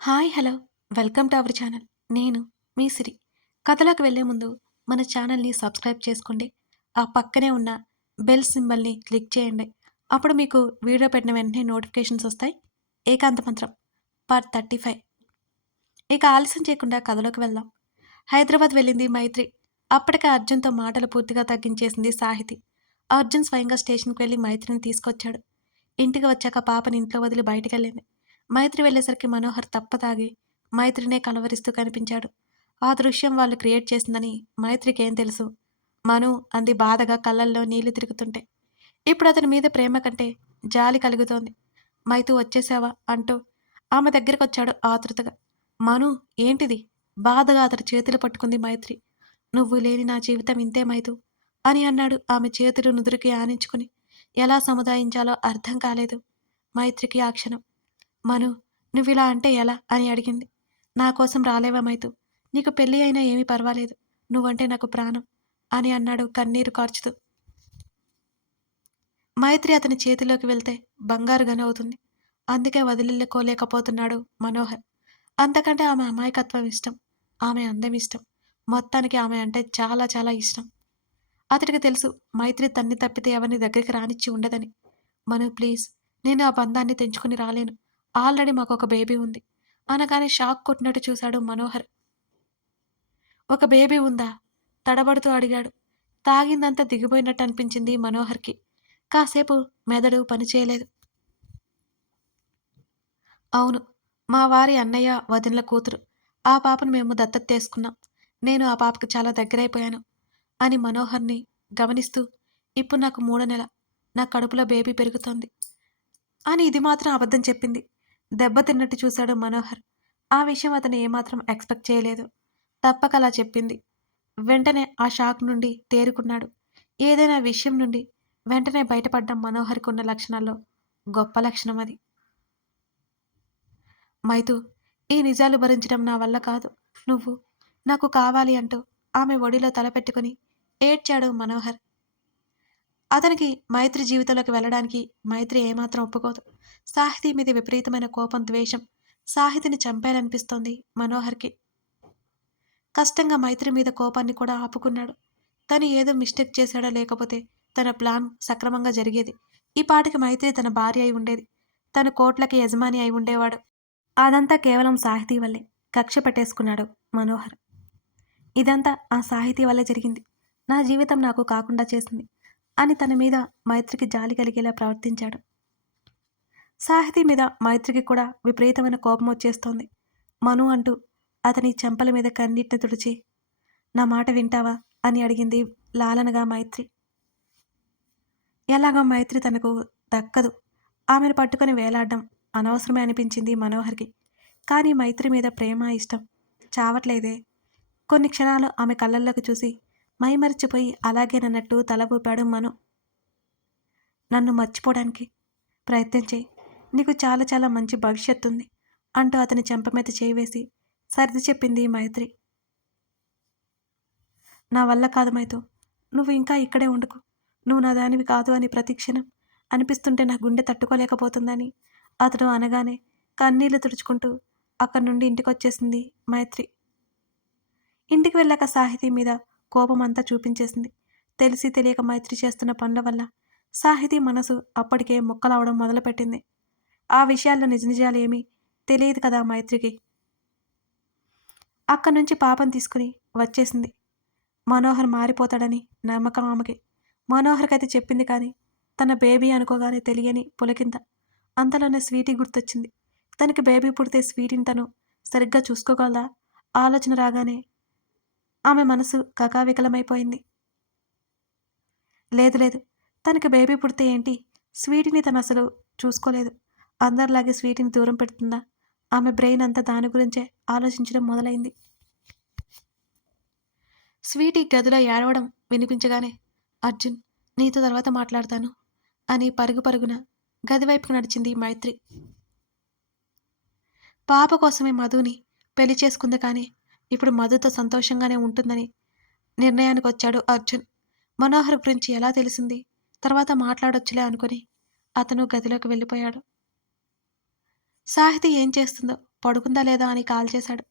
Hi hello welcome to our channel. నేను మీ సిరి. కథలోకి వెళ్ళే ముందు మన ఛానల్ని సబ్స్క్రైబ్ చేసుకోండి. ఆ పక్కనే ఉన్న బెల్ సింబల్ని క్లిక్ చేయండి. అప్పుడు మీకు వీడియో పెట్టిన వెంటనే నోటిఫికేషన్స్ వస్తాయి. ఏకాంత మంత్రం పార్ట్ 35. ఇక ఆలస్యం చేయకుండా కథలోకి వెళ్దాం. హైదరాబాద్ వెళ్ళింది మైత్రి. అప్పటికే అర్జున్తో మాటలు పూర్తిగా తగ్గించేసింది సాహితి. అర్జున్ స్వయంగా స్టేషన్కి వెళ్ళి మైత్రిని తీసుకొచ్చాడు. ఇంటికి వచ్చాక పాపని ఇంట్లో వదిలి బయటికెళ్ళింది. మైత్రి వెళ్ళేసరికి మనోహర్ తప్పతాగి మైత్రినే కలవరిస్తూ కనిపించాడు. ఆ దృశ్యం వాళ్ళు క్రియేట్ చేసిందని మైత్రికేం తెలుసు? మను అంది బాధగా కళ్ళల్లో నీళ్లు తిరుగుతుంటే. ఇప్పుడు అతని మీద ప్రేమ కంటే జాలి కలుగుతోంది. మైతూ వచ్చేసావా అంటూ ఆమె దగ్గరకొచ్చాడు ఆతృతగా. మను ఏంటిది? బాధగా అతడి చేతులు పట్టుకుంది మైత్రి. నువ్వు లేని నా జీవితం ఇంతే మైతూ అని అన్నాడు ఆమె చేతులు నుదురికి ఆనించుకుని. ఎలా సముదాయించాలో అర్థం కాలేదు మైత్రికి ఆ క్షణం. మను నువ్విలా అంటే ఎలా అని అడిగింది. నా కోసం రాలేవా మైతూ? నీకు పెళ్లి అయినా ఏమీ పర్వాలేదు. నువ్వంటే నాకు ప్రాణం అని అన్నాడు కన్నీరు కార్చుతూ. మైత్రి అతని చేతిలోకి వెళ్తే బంగారు గనవుతుంది. అందుకే వదిలికోలేకపోతున్నాడు మనోహర్. అంతకంటే ఆమె అమాయకత్వం ఇష్టం. ఆమె అందం ఇష్టం. మొత్తానికి ఆమె అంటే చాలా చాలా ఇష్టం. అతడికి తెలుసు మైత్రి తన్ని తప్పితే ఎవరిని దగ్గరికి రానిచ్చి ఉండదని. మను ప్లీజ్, నేను ఆ బంధాన్ని తెంచుకుని రాలేను. ఆల్రెడీ మాకొక బేబీ ఉంది అనగానే షాక్ కొట్టినట్టు చూశాడు మనోహర్. ఒక బేబీ ఉందా? తడబడుతూ అడిగాడు. తాగిందంతా దిగిపోయినట్టు అనిపించింది మనోహర్కి. కాసేపు మెదడు పనిచేయలేదు. అవును, మా వారి అన్నయ్య వదినల కూతురు. ఆ పాపను మేము దత్తతేసుకున్నాం. నేను ఆ పాపకి చాలా దగ్గరైపోయాను అని మనోహర్ని గమనిస్తూ, ఇప్పుడు నాకు 3వ నెల. నా కడుపులో బేబీ పెరుగుతోంది అని ఇది మాత్రం అబద్ధం చెప్పింది. దెబ్బతిన్నట్టు చూశాడు మనోహర్. ఆ విషయం అతను ఏమాత్రం ఎక్స్‌పెక్ట్ చేయలేదు. తప్పకలా చెప్పింది. వెంటనే ఆ షాక్ నుండి తేరుకున్నాడు. ఏదైనా విషయం నుండి వెంటనే బయటపడ్డం మనోహర్‌కున్న లక్షణాల్లో గొప్ప లక్షణం అది. మైతూ, ఈ నిజాలు భరించడం నా వల్ల కాదు. నువ్వు నాకు కావాలి అంటూ ఆమె ఒడిలో తలపెట్టుకుని ఏడ్చాడు మనోహర్. అతనికి మైత్రి జీవితంలోకి వెళ్ళడానికి మైత్రి ఏమాత్రం ఒప్పుకోదు. సాహితీ మీద విపరీతమైన కోపం, ద్వేషం. సాహితిని చంపేయాలనిపిస్తోంది మనోహర్‌కి. కష్టంగా మైత్రి మీద కోపాన్ని కూడా ఆపుకున్నాడు. తను ఏదో మిస్టేక్ చేశాడో లేకపోతే తన ప్లాన్ సక్రమంగా జరిగేది. ఈ పాటికి మైత్రి తన భార్య అయి ఉండేది. తను కోట్లకి యజమాని అయి ఉండేవాడు. అదంతా కేవలం సాహితీ వల్లే. కక్ష పెట్టేసుకున్నాడు మనోహర్. ఇదంతా ఆ సాహితీ వల్లే జరిగింది. నా జీవితం నాకు కాకుండా చేసింది అని తన మీద మైత్రికి జాలి కలిగేలా ప్రవర్తించాడు. సాహితీ మీద మైత్రికి కూడా విపరీతమైన కోపం వచ్చేస్తోంది. మను అంటూ అతని చెంపల మీద కన్నీటిని తుడిచి, నా మాట వింటావా అని అడిగింది లాలనగా మైత్రి. ఎలాగో మైత్రి తనకు దక్కదు. ఆమెను పట్టుకొని వేలాడడం అనవసరమే అనిపించింది మనోహర్కి. కానీ మైత్రి మీద ప్రేమ, ఇష్టం చావట్లేదే. కొన్ని క్షణాలు ఆమె కళ్ళల్లోకి చూసి మైమరిచిపోయి అలాగేనన్నట్టు తల ఊపాడు మను. నన్ను మర్చిపోవడానికి ప్రయత్నం చేయి. నీకు చాలా చాలా మంచి భవిష్యత్తుంది అంటూ అతని చెంప మీద చేయి వేసి సర్ది చెప్పింది మైత్రి. నా వల్ల కాదు మైతూ. నువ్వు ఇంకా ఇక్కడే ఉండుకు. నువ్వు నా దానివి కాదు అని ప్రతిక్షణం అనిపిస్తుంటే నా గుండె తట్టుకోలేకపోతుందని అతడు అనగానే కన్నీళ్లు తుడుచుకుంటూ అక్కడి నుండి ఇంటికొచ్చేసింది మైత్రి. ఇంటికి వెళ్ళాక సాహితీ మీద కోపం అంతా చూపించేసింది. తెలిసి తెలియక మైత్రి చేస్తున్న పనుల వల్ల సాహితీ మనసు అప్పటికే ముక్కలవడం మొదలుపెట్టింది. ఆ విషయాల్లో నిజ నిజాలు ఏమీ తెలియదు కదా మైత్రికి. అక్కడి నుంచి పాపం తీసుకుని వచ్చేసింది. మనోహర్ మారిపోతాడని నమ్మకం ఆమెకి. మనోహర్కైతే చెప్పింది కానీ తన బేబీ అనుకోగానే తెలియని పులకింత. అంతలోనే స్వీటీ గుర్తొచ్చింది. తనకి బేబీ పుడితే స్వీటీని తను సరిగ్గా చూసుకోగలదా? ఆలోచన రాగానే ఆమె మనసు కకావికలమైపోయింది. లేదు లేదు, తనకి బేబీ పుడితే ఏంటి? స్వీటీని తను అసలు చూసుకోలేదు. అందరిలాగే స్వీటీని దూరం పెడుతుందా? ఆమె బ్రెయిన్ అంతా దాని గురించే ఆలోచించడం మొదలైంది. స్వీటీ గదిలో ఏడవడం వినిపించగానే, అర్జున్ నీతో తర్వాత మాట్లాడతాను అని పరుగు పరుగున గదివైపుకు నడిచింది మైత్రి. పాప కోసమే మధుని పెళ్లి చేసుకుంది కానీ ఇప్పుడు మధుతో సంతోషంగానే ఉంటుందని నిర్ణయానికొచ్చాడు అర్జున్. మనోహర్ గురించి ఎలా తెలిసింది? తర్వాత మాట్లాడొచ్చులే అనుకుని అతను గదిలోకి వెళ్ళిపోయాడు. సాహితి ఏం చేస్తుందో పడుకుందా లేదా అని కాల్ చేశాడు.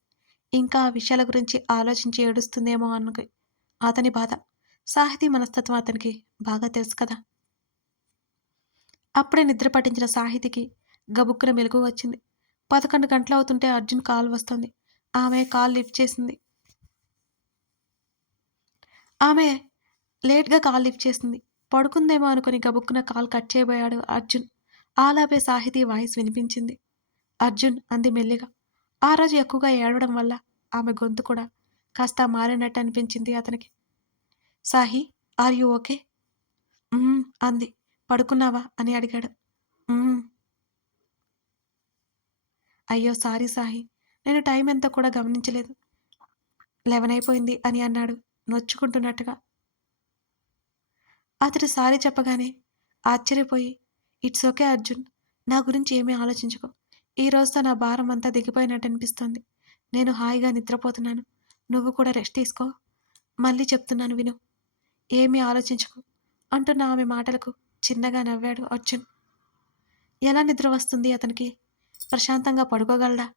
ఇంకా ఆ విషయాల గురించి ఆలోచించి ఏడుస్తుందేమో అనుకు అతని బాధ. సాహితీ మనస్తత్వం అతనికి బాగా తెలుసు కదా! అప్పుడే నిద్ర పట్టించిన సాహితికి గబుక్కున మెలకువ వచ్చింది. 11 గంటలవుతుంటే అర్జున్ కాల్ వస్తోంది. ఆమె కాల్ లిఫ్ట్ చేసింది. ఆమె లేట్‌గా కాల్ లిఫ్ట్ చేసింది. పడుకుందేమో అనుకుని గబుక్కున కాల్ కట్ చేయబోయాడు అర్జున్. ఆలోపే సాహితీ వాయిస్ వినిపించింది. అర్జున్ అంది మెల్లిగా. ఆ రోజు ఎక్కువగా ఏడవడం వల్ల ఆమె గొంతు కూడా కాస్త మారినట్టు అనిపించింది అతనికి. Sahi, are you okay? అంది. పడుకున్నావా అని అడిగాడు. "హ్మ్." అయ్యో! సారీ సాహీ. నేను టైం ఎంతో కూడా గమనించలేదు. 11 అయిపోయింది అని అన్నాడు నొచ్చుకుంటున్నట్టుగా. అతడు సారీ చెప్పగానే ఆశ్చర్యపోయి, ఇట్స్ ఓకే అర్జున్. నా గురించి ఏమీ ఆలోచించకు. ఈ రోజుతో నా భారం అంతా దిగిపోయినట్టనిపిస్తోంది. నేను హాయిగా నిద్రపోతున్నాను. నువ్వు కూడా రెస్ట్ తీసుకో. మళ్ళీ చెప్తున్నాను విను. ఏమీ ఆలోచించకు అంటున్న ఆమె మాటలకు చిన్నగా నవ్వాడు అర్జున్. ఎలా నిద్ర వస్తుంది అతనికి? ప్రశాంతంగా పడుకోగలడా?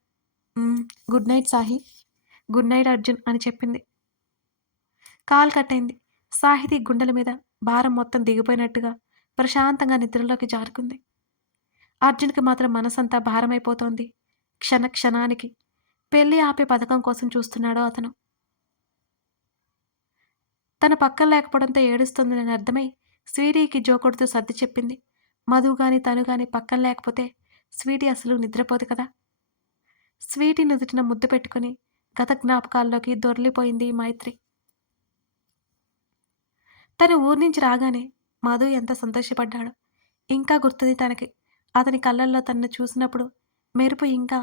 హ్మ్. Good night Sahi. Good night Arjun అని చెప్పింది. కాల్ కట్టయింది. సాహితీ గుండెల మీద భారం మొత్తం దిగిపోయినట్టుగా ప్రశాంతంగా నిద్రలోకి జారుకుంది. అర్జున్‌కి మాత్రం మనసంతా భారమైపోతోంది. క్షణ క్షణానికి. పెళ్లి ఆపే పథకం కోసం చూస్తున్నాడు అతను. తన పక్కన లేకపోవడంతో ఏడుస్తోందని అర్థమై స్వీటీకి జోకొడుతూ సర్ది చెప్పింది. మధు గాని, తను గాని పక్కన లేకపోతే స్వీటీ అసలు నిద్రపోదు కదా! స్వీటీ నుదుటిన ముద్దు పెట్టుకుని గత జ్ఞాపకాల్లోకి దొర్లిపోయింది మైత్రి. తను ఊరు నుంచి రాగానే మధు ఎంత సంతోషపడ్డాడో ఇంకా గుర్తుంది తనకి. అతని కళ్ళల్లో తనను చూసినప్పుడు మెరుపు ఇంకా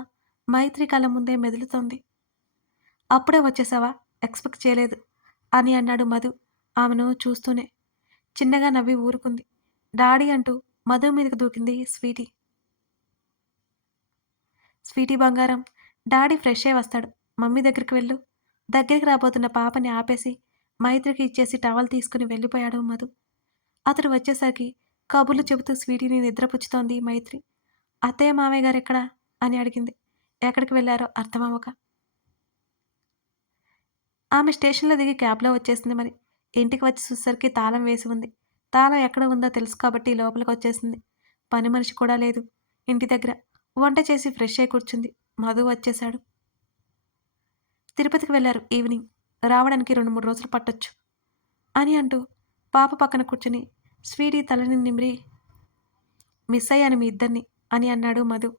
మైత్రి కళ్ళ ముందే మెదులుతోంది. అప్పుడే వచ్చేసావా? ఎక్స్‌పెక్ట్ చేయలేదు అని అన్నాడు మధు ఆమెను చూస్తూనే. చిన్నగా నవ్వి ఊరుకుంది. డాడీ అంటూ మధు మీదకి దూకింది స్వీటీ. స్వీటీ బంగారం, డాడీ ఫ్రెష్ అయ్యి వస్తాడు. మమ్మీ దగ్గరికి వెళ్ళు. దగ్గరికి రాబోతున్న పాపని ఆపేసి మైత్రికి ఇచ్చేసి టవల్ తీసుకుని వెళ్ళిపోయాడు మధు. అతడు వచ్చేసరికి కబుర్లు చెబుతూ స్వీటీని నిద్రపుచ్చుతోంది మైత్రి. అత్తయ్య మామయ్య గారెక్కడా? అని అడిగింది. ఎక్కడికి వెళ్లారో అర్థమవ్వక. ఆమె స్టేషన్‌లో దిగి క్యాబ్‌లో వచ్చేసింది మరి. ఇంటికి వచ్చి చూసేసరికి తాళం వేసి ఉంది. తాళం ఎక్కడ ఉందో తెలుసు కాబట్టి లోపలికొచ్చేసింది. పని మనిషి కూడా లేదు ఇంటి దగ్గర. వంట చేసి ఫ్రెష్ అయి కూర్చుంది. మధు వచ్చేశాడు. తిరుపతికి వెళ్లారు ఈవినింగ్. రావడానికి 2, 3 రోజులు పట్టొచ్చు అని అంటూ పాప పక్కన కూర్చుని స్వీటీ తలని నిమిరి మిస్ అయ్యాను మీ ఇద్దరిని అని అన్నాడు మధు.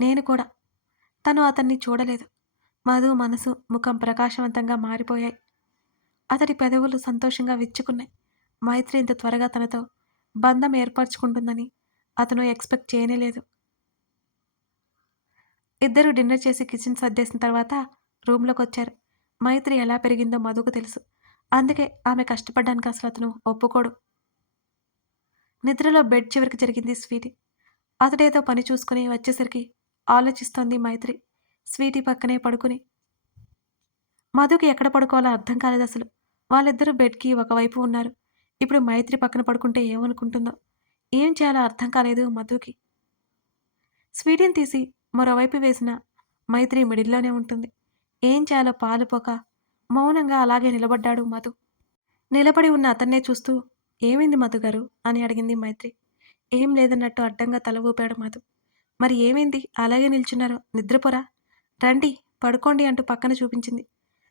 నేను కూడా. తను అతన్ని చూడలేదు. మధు మనసు, ముఖం ప్రకాశవంతంగా మారిపోయాయి. అతడి పెదవులు సంతోషంగా విచ్చుకున్నాయి. మైత్రి ఇంత త్వరగా తనతో బంధం ఏర్పరచుకుంటుందని అతను ఎక్స్‌పెక్ట్ చేయనేలేదు. ఇద్దరూ డిన్నర్ చేసి కిచెన్ సర్దేసిన తర్వాత రూమ్‌లోకొచ్చారు. మైత్రి ఎలా పెరిగిందో మధుకు తెలుసు. అందుకే ఆమె కష్టపడ్డానికి అసలు అతను ఒప్పుకోడు. నిద్రలో బెడ్ చివరికి జరిగింది స్వీటీ. అతడేదో పని చూసుకుని వచ్చేసరికి ఆలోచిస్తోంది మైత్రి. స్వీటీ పక్కనే పడుకుని. మధుకి ఎక్కడ పడుకోవాలో అర్థం కాలేదసలు. వాళ్ళిద్దరూ బెడ్‌కి ఒకవైపు ఉన్నారు. ఇప్పుడు మైత్రి పక్కన పడుకుంటే ఏమనుకుంటుందో? ఏం చేయాలో అర్థం కాలేదు మధుకి. స్వీటీని తీసి మరోవైపు వేసిన మైత్రి మిడిల్‌లోనే ఉంటుంది. ఏం చేయాలో పాలుపోక మౌనంగా అలాగే నిలబడ్డాడు మధు. నిలబడి ఉన్న అతన్నే చూస్తూ ఏమైంది మధుగారు? అని అడిగింది మైత్రి. ఏం లేదన్నట్టు అడ్డంగా తల ఊపాడు మధు. మరి ఏమైంది? అలాగే నిల్చున్నారు. నిద్రపోరా? రండి, పడుకోండి అంటూ పక్కన చూపించింది.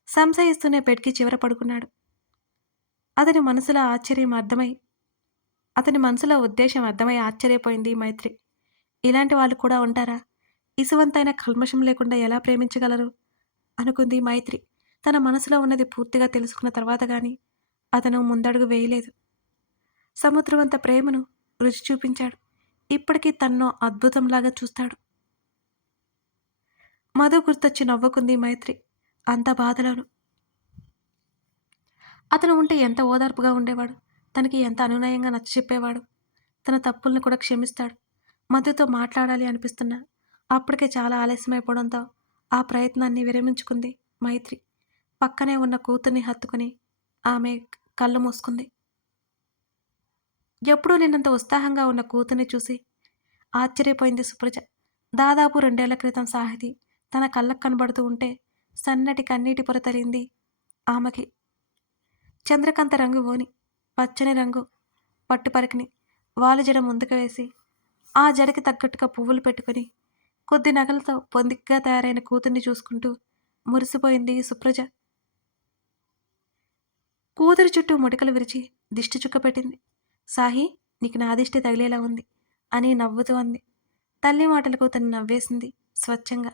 సంశయిస్తూనే బెడ్‌కి చివర పడుకున్నాడు. అతని మనసులో ఆశ్చర్యం అర్థమై అతని మనసులో ఉద్దేశ్యం అర్థమై ఆశ్చర్యపోయింది మైత్రి. ఇలాంటి వాళ్ళు కూడా ఉంటారా? ఇసువంతైన కల్మషం లేకుండా ఎలా ప్రేమించగలరు? అనుకుంది మైత్రి. తన మనసులో ఉన్నది పూర్తిగా తెలుసుకున్న తర్వాత గాని అతను ముందడుగు వేయలేదు. సముద్రమంత ప్రేమను రుచి చూపించాడు. ఇప్పటికీ తన్నో అద్భుతంలాగా చూస్తాడు. మధు గుర్తొచ్చి నవ్వుకుంది మైత్రి. అంత బాధలోను. అతను ఉంటే ఎంత ఓదార్పుగా ఉండేవాడు. తనకి ఎంత అనునయంగా నచ్చచెప్పేవాడు. తన తప్పుల్ని కూడా క్షమిస్తాడు. మధుతో మాట్లాడాలి అనిపిస్తున్నా అప్పటికే చాలా ఆలస్యమైపోవడంతో ఆ ప్రయత్నాన్ని విరమించుకుంది మైత్రి. పక్కనే ఉన్న కూతుర్ని హత్తుకుని ఆమె కళ్ళు మూసుకుంది. ఎప్పుడూ లేనంత ఉత్సాహంగా ఉన్న కూతుర్ని చూసి ఆశ్చర్యపోయింది సుప్రజ. దాదాపు 2 ఏళ్ల క్రితం సాహితి తన కళ్ళకు కనబడుతూ ఉంటే సన్నటి కన్నీటి పొర తరిగింది ఆమెకి. చంద్రకాంత రంగు ఓని, పచ్చని రంగు పట్టు పరికిణి, వాలు జడ ముందుకు వేసి, ఆ జడకి తగ్గట్టుగా పువ్వులు పెట్టుకుని, కొద్ది నగలతో పొందిగ్గా తయారైన కూతుర్ని చూసుకుంటూ మురిసిపోయింది సుప్రజ. కూతురి చుట్టూ ముడికలు విరిచి దిష్టి చుక్క పెట్టింది. సాహి, నీకు నా దిష్టి తగిలేలా ఉంది అని నవ్వుతూ అంది. తల్లి మాటలకు తను నవ్వేసింది స్వచ్ఛంగా.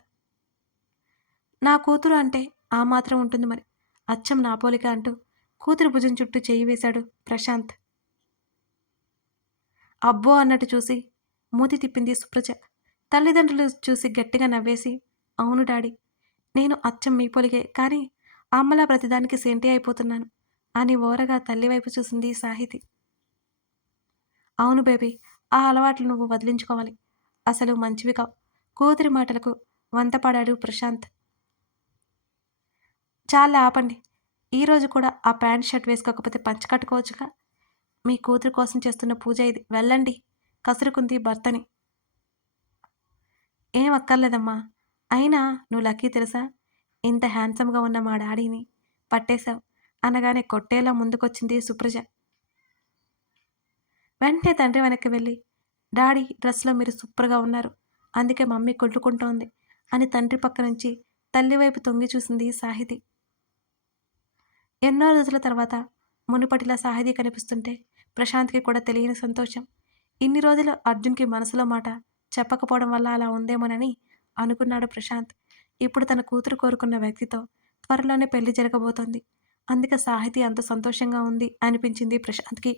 నా కూతురు అంటే ఆ మాత్రం ఉంటుంది మరి, అచ్చం నా పోలిక అంటూ కూతురి భుజం చుట్టూ చెయ్యి వేశాడు ప్రశాంత్. అబ్బో అన్నట్టు చూసి మూతి తిప్పింది సుప్రజ. తల్లిదండ్రులు చూసి గట్టిగా నవ్వేసి, అవును డాడీ, నేను అచ్చం మీ పోలికే, కానీ అమ్మలా ప్రతిదానికి సెంటి అయిపోతున్నాను అని ఓరగా తల్లి వైపు చూసింది సాహితి. అవును బేబీ, ఆ అలవాట్లు నువ్వు వదిలించుకోవాలి, అసలు మంచివి కావు. కూతురి మాటలకు వంతపాడాడు ప్రశాంత్. చాలా ఆపండి, ఈరోజు కూడా ఆ ప్యాంట్ షర్ట్ వేసుకోకపోతే పంచ కట్టుకోవచ్చుగా. మీ కూతురు కోసం చేస్తున్న పూజ ఇది, వెళ్ళండి కసురుకుంది భర్తని. ఏం అక్కర్లేదమ్మా, అయినా నువ్వు లక్కీ తెలుసా, ఇంత హ్యాండ్సమ్గా ఉన్న మా డాడీని పట్టేశావు అనగానే కొట్టేలా ముందుకొచ్చింది సుప్రజ. వెంటనే తండ్రి వెనక్కి వెళ్ళి, డాడీ డ్రెస్లో మీరు సూపర్గా ఉన్నారు, అందుకే మమ్మీ కొట్టుకుంటోంది అని తండ్రి పక్క నుంచి తల్లి వైపు తొంగి చూసింది సాహితి. ఎన్నో రోజుల తర్వాత మునుపటిలా సాహితి కనిపిస్తుంటే ప్రశాంత్కి కూడా తెలియని సంతోషం. ఇన్ని రోజులు అర్జున్కి మనసులో మాట చెప్పకపోవడం వల్ల అలా ఉందేమోనని అనుకున్నాడు ప్రశాంత్. ఇప్పుడు తన కూతురు కోరుకున్న వ్యక్తితో త్వరలోనే పెళ్లి జరగబోతోంది, అందుకే సాహితి అంత సంతోషంగా ఉంది అనిపించింది ప్రశాంత్కి.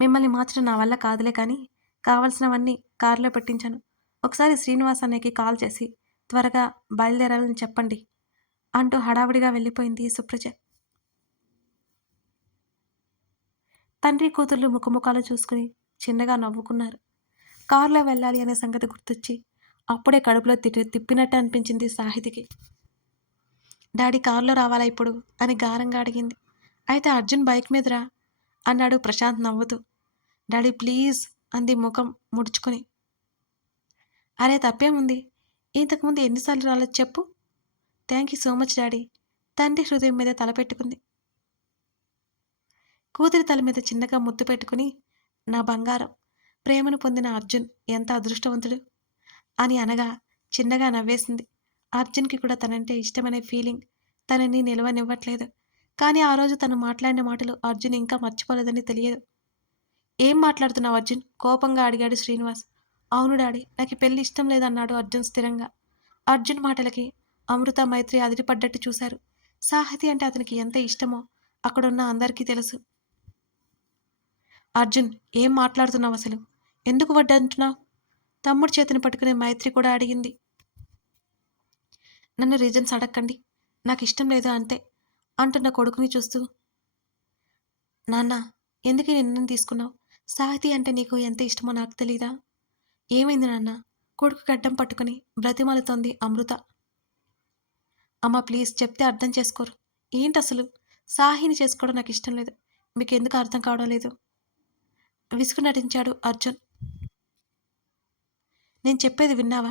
మిమ్మల్ని మార్చడం నా వల్ల కాదులే, కానీ కావలసినవన్నీ కారులో పెట్టించాను, ఒకసారి శ్రీనివాస్ అన్నయ్యకి కాల్ చేసి త్వరగా బయలుదేరాలని చెప్పండి అంటూ హడావుడిగా వెళ్ళిపోయింది సుప్రజ. తండ్రి కూతుర్లు ముఖముఖాలు చూసుకుని చిన్నగా నవ్వుకున్నారు. కారులో వెళ్ళాలి అనే సంగతి గుర్తొచ్చి అప్పుడే కడుపులో తిప్పినట్టు అనిపించింది సాహితికి. డాడీ కారులో రావాలా ఇప్పుడు అని గారంగా అడిగింది. అయితే అర్జున్ బైక్ మీద రా అన్నాడు ప్రశాంత్ నవ్వుతూ. డాడీ ప్లీజ్ అంది ముఖం ముడుచుకొని. అరే తప్పేముంది, ఇంతకుముందు ఎన్నిసార్లు రాలేదు చెప్పు. Thank you so much daddy, తండ్రి హృదయం మీద తలపెట్టుకుంది. కూతురి తల మీద చిన్నగా ముద్దు పెట్టుకుని, నా బంగారం, ప్రేమను పొందిన అర్జున్ ఎంత అదృష్టవంతుడు అని అనగా చిన్నగా నవ్వేసింది. అర్జున్కి కూడా తనంటే ఇష్టమనే ఫీలింగ్ తనని నిలవనివ్వట్లేదు. కానీ ఆ రోజు తను మాట్లాడిన మాటలు అర్జున్ ఇంకా మర్చిపోలేదని తెలియదు. ఏం మాట్లాడుతున్నావు అర్జున్, కోపంగా అడిగాడు శ్రీనివాస్. అవును డాడీ, నాకు పెళ్లి ఇష్టం లేదన్నాడు అర్జున్ స్థిరంగా. అర్జున్ మాటలకి అమృత మైత్రి అదిరిపడ్డట్టు చూశారు. సాహితి అంటే అతనికి ఎంత ఇష్టమో అక్కడున్న అందరికీ తెలుసు. అర్జున్, ఏం మాట్లాడుతున్నావు అసలు, ఎందుకు వడ్డంటున్నావు తమ్ముడు చేతిని పట్టుకునే మైత్రి కూడా అడిగింది. నన్ను రీజన్స్ అడక్కండి, నాకు ఇష్టం లేదు అంతే అంటున్న కొడుకుని చూస్తూ, నాన్న ఎందుకు ఈ నిర్ణయం తీసుకున్నావు, సాహితి అంటే నీకు ఎంత ఇష్టమో నాకు తెలీదా. ఏమైంది నాన్న, కొడుకు గడ్డం పట్టుకుని బ్రతిమాలుతోంది అమృత. అమ్మ ప్లీజ్, చెప్తే అర్థం చేసుకోరు. ఏంటసలు, సాహిని చేసుకోవడం నాకు ఇష్టం లేదు, మీకు ఎందుకు అర్థం కావడం లేదు విసుగు నటించాడు అర్జున్. నేను చెప్పేది విన్నావా,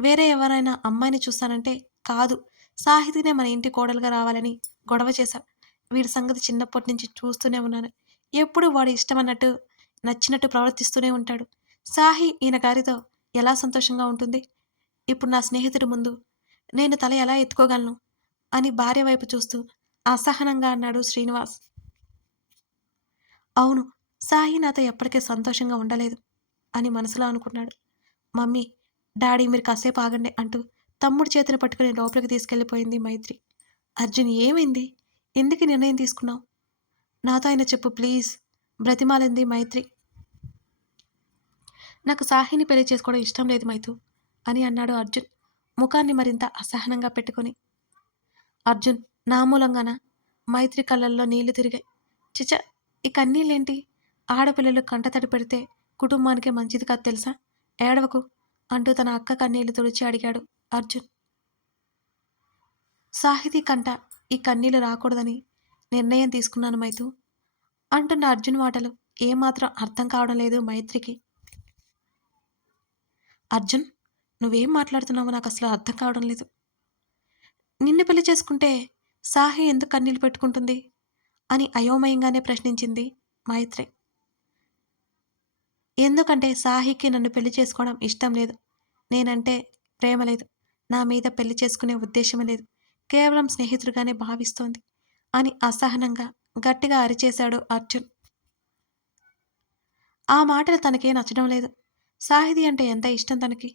వేరే ఎవరైనా అమ్మాయిని చూస్తానంటే కాదు, సాహితినే మన ఇంటి కోడలుగా రావాలని గొడవ చేశావు. వీడి సంగతి చిన్నప్పటి నుంచి చూస్తూనే ఉన్నాను, ఎప్పుడు వాడి ఇష్టం అన్నట్టు నచ్చినట్టు ప్రవర్తిస్తూనే ఉంటాడు. సాహి ఈయన గారితో ఎలా సంతోషంగా ఉంటుంది, ఇప్పుడు నా స్నేహితుడి ముందు నేను తల ఎలా ఎత్తుకోగలను అని భార్య వైపు చూస్తూ అసహనంగా అన్నాడు శ్రీనివాస్. అవును, సాయి నాతో ఎప్పటికీ సంతోషంగా ఉండలేదు అని మనసులో అనుకున్నాడు. మమ్మీ, డాడీ మీరు కాసేపు ఆగండి అంటూ తమ్ముడి చేతిని పట్టుకుని లోపలికి తీసుకెళ్ళిపోయింది మైత్రి. అర్జున్, ఏమైంది, ఎందుకు ఈ నిర్ణయం తీసుకున్నావు, నాతో అయినా చెప్పు ప్లీజ్ బ్రతిమాలింది మైత్రి. నాకు సాహిని పెళ్లి చేసుకోవడం ఇష్టం లేదు మైతు అని అన్నాడు అర్జున్ ముఖాన్ని మరింత అసహనంగా పెట్టుకొని. అర్జున్, నా మూలంగానా, మైత్రి కళ్ళల్లో నీళ్లు తిరిగాయి. చిచ, ఈ కన్నీళ్ళేంటి, ఆడపిల్లలు కంటతడి పెడితే కుటుంబానికే మంచిది కాదు తెలుసా, ఏడవకు అంటూ తన అక్క కన్నీళ్లు తుడిచి అడిగాడు అర్జున్. సాహితీ కంట ఈ కన్నీళ్లు రాకూడదని నిర్ణయం తీసుకున్నాను మైతు అంటున్న అర్జున్ మాటలు ఏమాత్రం అర్థం కావడం లేదు మైత్రికి. అర్జున్, నువ్వేం మాట్లాడుతున్నావో నాకసలు అర్థం కావడం లేదు. నిన్ను పెళ్లి చేసుకుంటే సాహి ఎందుకు కన్నీళ్లు పెట్టుకుంటుంది? అని అయోమయంగానే ప్రశ్నించింది మైత్రి. ఎందుకంటే సాహికి నన్ను పెళ్లి చేసుకోవడం ఇష్టం లేదు. నేనంటే ప్రేమ లేదు. నా మీద పెళ్లి చేసుకునే ఉద్దేశ్యమే లేదు. కేవలం స్నేహితుడిగానే భావిస్తోంది అని అసహనంగా గట్టిగా అరిచేశాడు అర్జున్. ఆ మాటలు తనకే నచ్చడం లేదు. సాహితీ అంటే ఎంత ఇష్టం తనకి.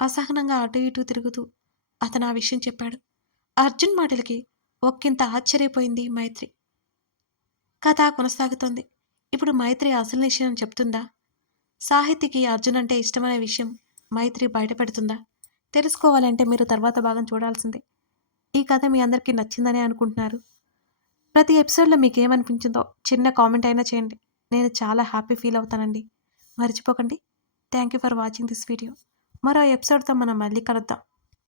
అసహనంగా అటూ ఇటూ తిరుగుతూ అతను ఆ విషయం చెప్పాడు. అర్జున్ మాటలకి ఒక్కింత ఆశ్చర్యపోయింది మైత్రి. కథ కొనసాగుతోంది. ఇప్పుడు మైత్రి అసలు విషయం చెప్తుందా? సాహితీకి అర్జున్ అంటే ఇష్టమనే విషయం మైత్రి బయటపెడుతుందా? తెలుసుకోవాలంటే మీరు తర్వాత భాగం చూడాల్సిందే. ఈ కథ మీ అందరికీ నచ్చిందనే అనుకుంటున్నారు. ప్రతి ఎపిసోడ్‌లో మీకేమనిపించిందో చిన్న కామెంట్ అయినా చేయండి. నేను చాలా హ్యాపీ ఫీల్ అవుతానండి. మర్చిపోకండి. Thank you for watching this video. మరో ఎపిసోడ్‌తో మనం మళ్ళీ కలుద్దాం.